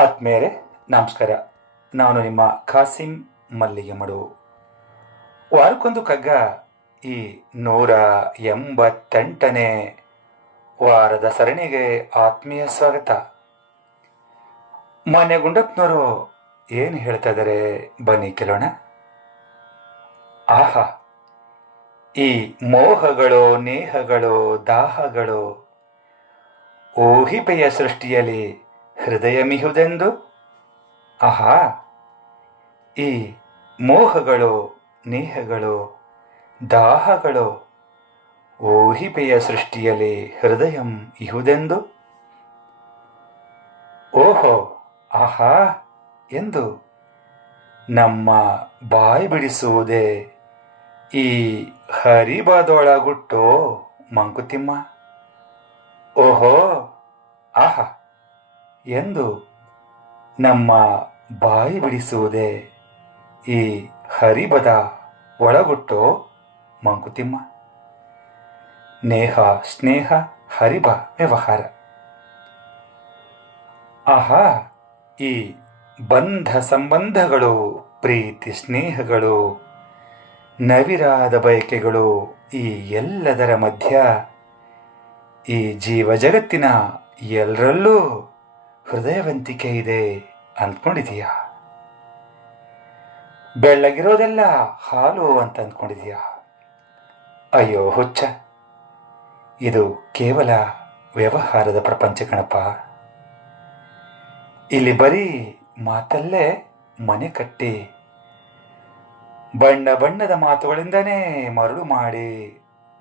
ಆತ್ಮೇರೆ ನಮಸ್ಕಾರ. ನಾನು ನಿಮ್ಮ ಖಾಸಿಂ ಮಲ್ಲಿಗೆ ಮಡು. ವಾರಕ್ಕೊಂದು ಕಗ್ಗ ಈ 188ನೇ ವಾರದ ಸರಣಿಗೆ ಆತ್ಮೀಯ ಸ್ವಾಗತ. ಮಾನ್ಯ ಗುಂಡಪ್ಪನವರು ಏನು ಹೇಳ್ತಾ ಇದ್ದಾರೆ ಬನ್ನಿ ಕೇಳೋಣ. ಆಹಾ, ಈ ಮೋಹಗಳು, ನೇಹಗಳು, ದಾಹಗಳು ಊಹಿಪೆಯ ಸೃಷ್ಟಿಯಲ್ಲಿ ಹೃದಯ ಮಿಹುದೆಂದು. ಆಹಾ, ಈ ಮೋಹಗಳು, ನೇಹಗಳು, ದಾಹಗಳು ಊಹಿಪೆಯ ಸೃಷ್ಟಿಯಲ್ಲಿ ಹೃದಯಂ ಇಹುದೆಂದು. ಓಹೋ, ಆಹಾ ಎಂದು ನಮ್ಮ ಬಾಯಿ ಬಿಡಿಸುವುದೇ ಈ ಹರಿಬದೊಳಗುಟ್ಟೋ ಮಂಕುತಿಮ್ಮ. ಓಹೋ, ಆಹಾ ಎಂದು ನಮ್ಮ ಬಾಯಿ ಬಿಡಿಸುವುದೇ ಈ ಹರಿಬದ ಒಳಗುಟ್ಟೋ ಮಂಕುತಿಮ್ಮ. ನೇಹ ಸ್ನೇಹ ಹರಿಬ ವ್ಯವಹಾರ. ಆಹಾ, ಈ ಬಂಧ ಸಂಬಂಧಗಳು, ಪ್ರೀತಿ ಸ್ನೇಹಗಳು, ನವಿರಾದ ಬಯಕೆಗಳು, ಈ ಎಲ್ಲದರ ಮಧ್ಯ ಈ ಜೀವ ಜಗತ್ತಿನ ಎಲ್ಲರಲ್ಲೂ ಹೃದಯವಂತಿಕೆ ಇದೆ ಅಂದ್ಕೊಂಡಿದೀಯಾ? ಬೆಳ್ಳಗಿರೋದೆಲ್ಲ ಹಾಲು ಅಂತ ಅಂದ್ಕೊಂಡಿದೀಯಾ? ಅಯ್ಯೋ ಹುಚ್ಚ, ಇದು ಕೇವಲ ವ್ಯವಹಾರದ ಪ್ರಪಂಚ ಕಣಪ್ಪ. ಇಲ್ಲಿ ಬರೀ ಮಾತಲ್ಲೇ ಮನೆ ಕಟ್ಟಿ ಬಣ್ಣ ಬಣ್ಣದ ಮಾತುಗಳಿಂದನೇ ಮರಳು ಮಾಡಿ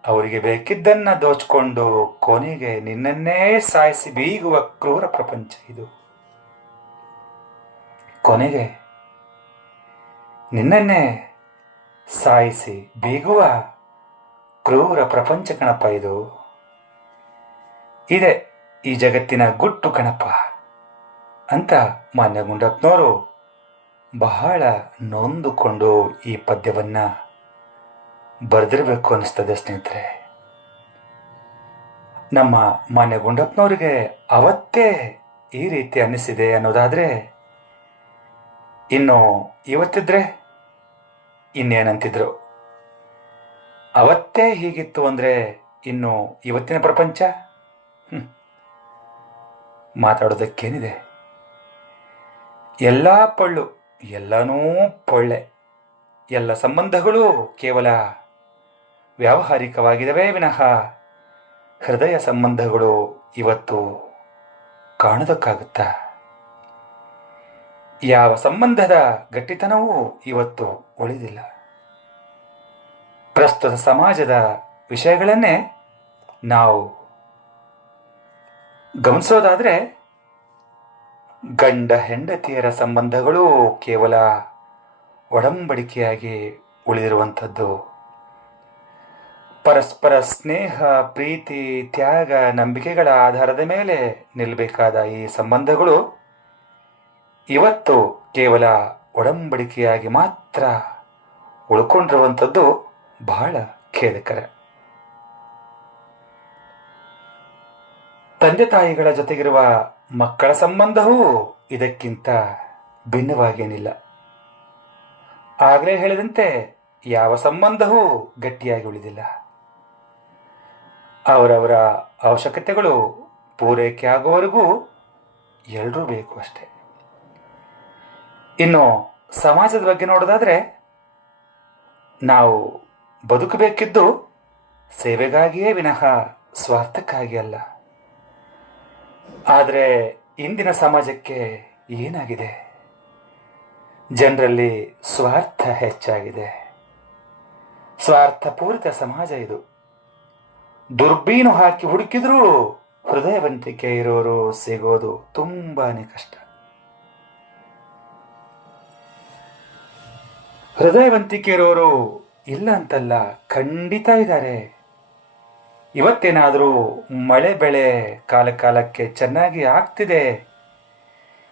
ಅವರಿಗೆ ಬೇಕಿದ್ದನ್ನ ದೋಚ್ಕೊಂಡು ಕೊನೆಗೆ ನಿನ್ನನ್ನೇ ಸಾಯಿಸಿ ಬೀಗುವ ಕ್ರೂರ ಪ್ರಪಂಚ ಇದು. ಕೊನೆಗೆ ನಿನ್ನನ್ನೇ ಸಾಯಿಸಿ ಬೀಗುವ ಕ್ರೂರ ಪ್ರಪಂಚ ಕಣಪ್ಪ ಇದು. ಇದೆ ಈ ಜಗತ್ತಿನ ಗುಟ್ಟು ಕಣಪ್ಪ ಅಂತ ಮಾನ್ಯ ಗುಂಡಪ್ಪನವರು ಬಹಳ ನೊಂದುಕೊಂಡು ಈ ಪದ್ಯವನ್ನ ಬರೆದಿರಬೇಕು ಅನಿಸ್ತದೆ ಸ್ನೇಹಿತರೆ. ನಮ್ಮ ಮಾನ್ಯ ಗುಂಡಪ್ಪನವರಿಗೆ ಅವತ್ತೇ ಈ ರೀತಿ ಅನ್ನಿಸಿದೆ ಅನ್ನೋದಾದ್ರೆ ಇನ್ನು ಇವತ್ತಿದ್ರೆ ಇನ್ನೇನಂತಿದ್ರು. ಅವತ್ತೇ ಹೀಗಿತ್ತು ಅಂದ್ರೆ ಇನ್ನು ಇವತ್ತಿನ ಪ್ರಪಂಚ ಮಾತಾಡೋದಕ್ಕೇನಿದೆ? ಎಲ್ಲ ಪೊಳ್ಳು, ಎಲ್ಲನೂ ಪೊಳ್ಳೆ. ಎಲ್ಲ ಸಂಬಂಧಗಳು ಕೇವಲ ವ್ಯಾವಹಾರಿಕವಾಗಿದವೇ ವಿನಃ ಹೃದಯ ಸಂಬಂಧಗಳು ಇವತ್ತು ಕಾಣೋದಕ್ಕಾಗುತ್ತಾ? ಯಾವ ಸಂಬಂಧದ ಗಟ್ಟಿತನವೂ ಇವತ್ತು ಉಳಿದಿಲ್ಲ. ಪ್ರಸ್ತುತ ಸಮಾಜದ ವಿಷಯಗಳನ್ನೇ ನಾವು ಗಮನಿಸೋದಾದ್ರೆ ಗಂಡ ಹೆಂಡತಿಯರ ಸಂಬಂಧಗಳು ಕೇವಲ ಒಡಂಬಡಿಕೆಯಾಗಿ ಉಳಿದಿರುವಂಥದ್ದು. ಪರಸ್ಪರ ಸ್ನೇಹ, ಪ್ರೀತಿ, ತ್ಯಾಗ, ನಂಬಿಕೆಗಳ ಆಧಾರದ ಮೇಲೆ ನಿಲ್ಲಬೇಕಾದ ಈ ಸಂಬಂಧಗಳು ಇವತ್ತು ಕೇವಲ ಒಡಂಬಡಿಕೆಯಾಗಿ ಮಾತ್ರ ಉಳ್ಕೊಂಡಿರುವಂಥದ್ದು ಬಹಳ ಖೇದಕರ. ತಂದೆ ತಾಯಿಗಳ ಜೊತೆಗಿರುವ ಮಕ್ಕಳ ಸಂಬಂಧವೂ ಇದಕ್ಕಿಂತ ಭಿನ್ನವಾಗೇನಿಲ್ಲ. ಆಗಲೇ ಹೇಳಿದಂತೆ ಯಾವ ಸಂಬಂಧವೂ ಗಟ್ಟಿಯಾಗಿ ಉಳಿದಿಲ್ಲ. ಅವರವರ ಅವಶ್ಯಕತೆಗಳು ಪೂರೈಕೆ ಆಗುವವರೆಗೂ ಎಲ್ಲರೂ ಬೇಕು ಅಷ್ಟೆ. ಇನ್ನು ಸಮಾಜದ ಬಗ್ಗೆ ನೋಡೋದಾದ್ರೆ ನಾವು ಬದುಕಬೇಕಿದ್ದು ಸೇವೆಗಾಗಿಯೇ ವಿನಃ ಸ್ವಾರ್ಥಕ್ಕಾಗಿ ಅಲ್ಲ. ಆದರೆ ಇಂದಿನ ಸಮಾಜಕ್ಕೆ ಏನಾಗಿದೆ? ಜನರಲ್ಲಿ ಸ್ವಾರ್ಥ ಹೆಚ್ಚಾಗಿದೆ. ಸ್ವಾರ್ಥಪೂರಿತ ಸಮಾಜ ಇದು. ದುರ್ಬೀನು ಹಾಕಿ ಹುಡುಕಿದ್ರೂ ಹೃದಯವಂತಿಕೆ ಇರೋರು ಸಿಗೋದು ತುಂಬಾನೇ ಕಷ್ಟ. ಹೃದಯವಂತಿಕೆ ಇರೋರು ಇಲ್ಲ ಅಂತಲ್ಲ, ಖಂಡಿತ ಇದ್ದಾರೆ. ಇವತ್ತೇನಾದರೂ ಮಳೆ ಬೆಳೆ ಕಾಲಕ್ಕೆ ಚೆನ್ನಾಗಿ ಆಗ್ತಿದೆ,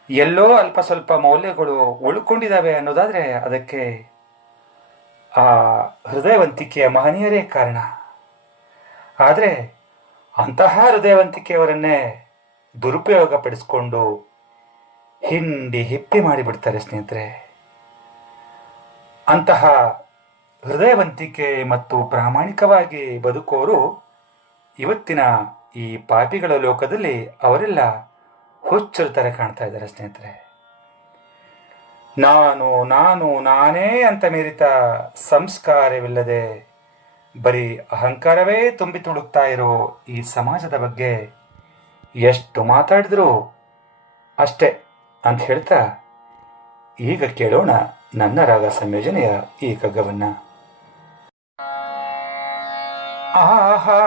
ಎಲ್ಲೋ ಅಲ್ಪ ಸ್ವಲ್ಪ ಮೌಲ್ಯಗಳು ಉಳ್ಕೊಂಡಿದ್ದಾವೆ ಅನ್ನೋದಾದ್ರೆ ಅದಕ್ಕೆ ಆ ಹೃದಯವಂತಿಕೆಯ ಮಹನೀಯರೇ ಕಾರಣ. ಆದರೆ ಅಂತಹ ಹೃದಯವಂತಿಕೆಯವರನ್ನೇ ದುರುಪಯೋಗ ಪಡಿಸಿಕೊಂಡು ಹಿಂಡಿ ಹಿಪ್ಪಿ ಮಾಡಿಬಿಡ್ತಾರೆ ಸ್ನೇಹಿತರೆ. ಅಂತಹ ಹೃದಯವಂತಿಕೆ ಮತ್ತು ಪ್ರಾಮಾಣಿಕವಾಗಿ ಬದುಕೋರು ಇವತ್ತಿನ ಈ ಪಾಪಿಗಳ ಲೋಕದಲ್ಲಿ ಅವರೆಲ್ಲ ಹುಚ್ಚರ ಥರ ಕಾಣ್ತಾ ಇದ್ದಾರೆ ಸ್ನೇಹಿತರೆ. ನಾನು ನಾನು ನಾನೇ ಅಂತ ಮೀರಿತ ಸಂಸ್ಕಾರವಿಲ್ಲದೆ ಬರೀ ಅಹಂಕಾರವೇ ತುಂಬಿ ತುಳುಕ್ತಾ ಇರೋ ಈ ಸಮಾಜದ ಬಗ್ಗೆ ಎಷ್ಟು ಮಾತಾಡಿದ್ರು ಅಷ್ಟೇ ಅಂತ ಹೇಳ್ತಾ ಈಗ ಕೇಳೋಣ ನನ್ನ ರಾಗ ಸಂಯೋಜನೆಯ ಈ ಕಗ್ಗವನ್ನ. ಆಹಾ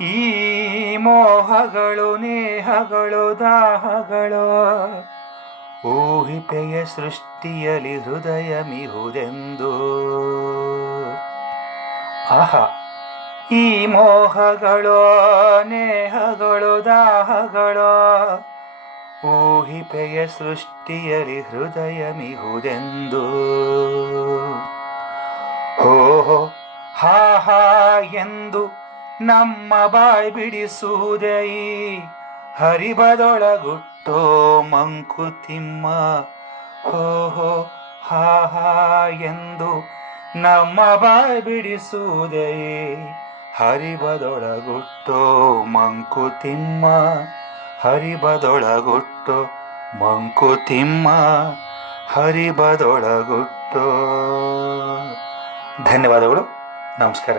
ಈ ಮೋಹಗಳು ನೇಹಗಳು ದಾಹಗಳು ಊಹಿಪೆಯ ಸೃಷ್ಟಿಯಲಿ ಹೃದಯ ಮಿಹುದೆಂದು. ಆಹಾ ಈ ಮೋಹಗಳು ನೇಹಗಳು ದಾಹಗಳು ಊಹಿಪೆಯ ಸೃಷ್ಟಿಯಲಿ ಹೃದಯ ಮಿಹುದೆಂದು. ಹೋ ಹಾ ಹಾ ಎಂದು ನಮ್ಮ ಬಾಯ್ ಬಿಡಿಸುವುದೇ ಹರಿಬದೊಳಗುಟ್ಟೋ ಮಂಕುತಿಮ್ಮ. ಹೋ ಹಾ ಹಾ ಎಂದು ನಮ್ಮ ಬಾಯ್ ಬಿಡಿಸುವುದೇ ಹರಿಬದೊಳಗುಟ್ಟೋ ಮಂಕುತಿಮ್ಮ. ಹರಿಬದೊಳಗುಟ್ಟೋ ಮಂಕುತಿಮ್ಮ ಹರಿಬದೊಳಗುಟ್ಟೋ. ಧನ್ಯವಾದಗಳು. ನಮಸ್ಕಾರ.